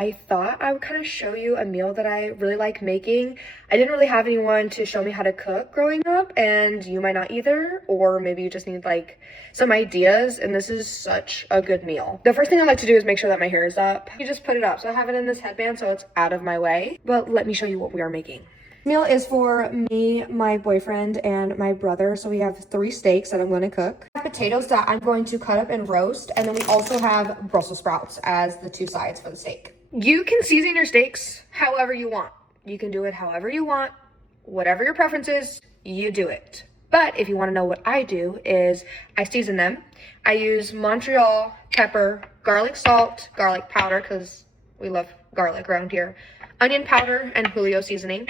I thought I would kind of show you a meal that I really like making. I didn't really have anyone to show me how to cook growing up, and you might not either, or maybe you just need like some ideas, and this is such a good meal. The first thing I like to do is make sure that my hair is up. You just put it up. So I have it in this headband so it's out of my way, but let me show you what we are making. Meal is for me, my boyfriend, and my brother. So we have 3 steaks that I'm going to cook. Potatoes that I'm going to cut up and roast. And then we also have Brussels sprouts as the 2 sides for the steak. You can season your steaks however you want. You can do it however you want. Whatever your preference is, you do it. But if you want to know what I do is I season them. I use Montreal pepper, garlic salt, garlic powder, because we love garlic around here, onion powder, and Julio seasoning.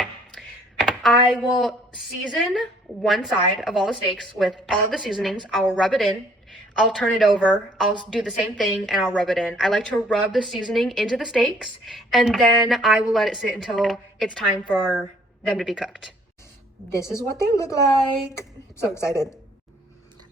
I will season one side of all the steaks with all of the seasonings. I'll rub it in. I'll turn it over. I'll do the same thing and I'll rub it in. I like to rub the seasoning into the steaks and then I will let it sit until it's time for them to be cooked. This is what they look like. So excited.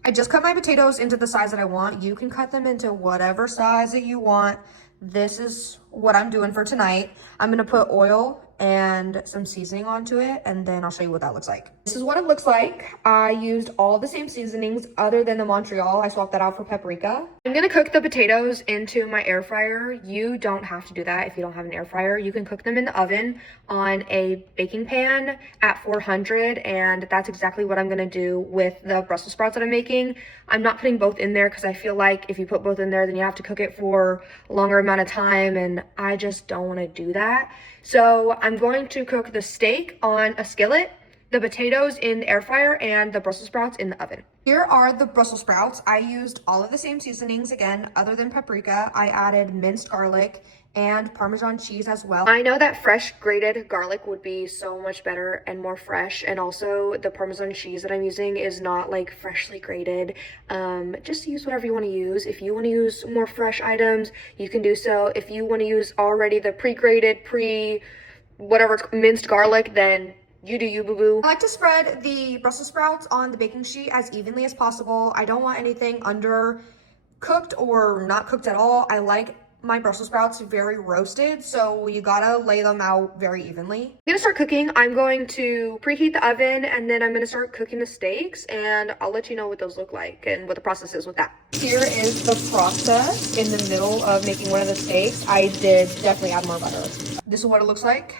I just cut my potatoes into the size that I want. You can cut them into whatever size that you want. This is what I'm doing for tonight. I'm gonna put oil and some seasoning onto it, and then I'll show you what that looks like. This is what it looks like. I used all the same seasonings other than the Montreal. I swapped that out for paprika. I'm gonna cook the potatoes into my air fryer. You don't have to do that if you don't have an air fryer. You can cook them in the oven on a baking pan at 400, and that's exactly what I'm gonna do with the Brussels sprouts that I'm making. I'm not putting both in there because I feel like if you put both in there, then you have to cook it for a longer amount of time, and I just don't want to do that. So I'm going to cook the steak on a skillet, the potatoes in the air fryer, and the Brussels sprouts in the oven. Here are the Brussels sprouts. I used all of the same seasonings again, other than paprika. I added minced garlic and Parmesan cheese as well. I know that fresh grated garlic would be so much better and more fresh, and also the Parmesan cheese that I'm using is not like freshly grated. Just use whatever you want to use. If you want to use more fresh items, you can do so. If you want to use already the pre-grated, whatever minced garlic, then you do you, boo-boo. I like to spread the Brussels sprouts on the baking sheet as evenly as possible. I don't want anything under cooked or not cooked at all. I like my Brussels sprouts very roasted, so you gotta lay them out very evenly. I'm gonna start cooking. I'm going to preheat the oven, and then I'm gonna start cooking the steaks, and I'll let you know what those look like and what the process is with that. Here is the process in the middle of making one of the steaks. I did definitely add more butter. This is what it looks like.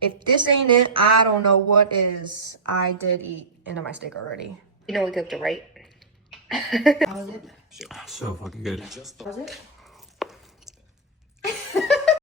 If this ain't it, I don't know what is. I did eat into my steak already. You know we cooked it, right? How was it? So fucking good. How was it?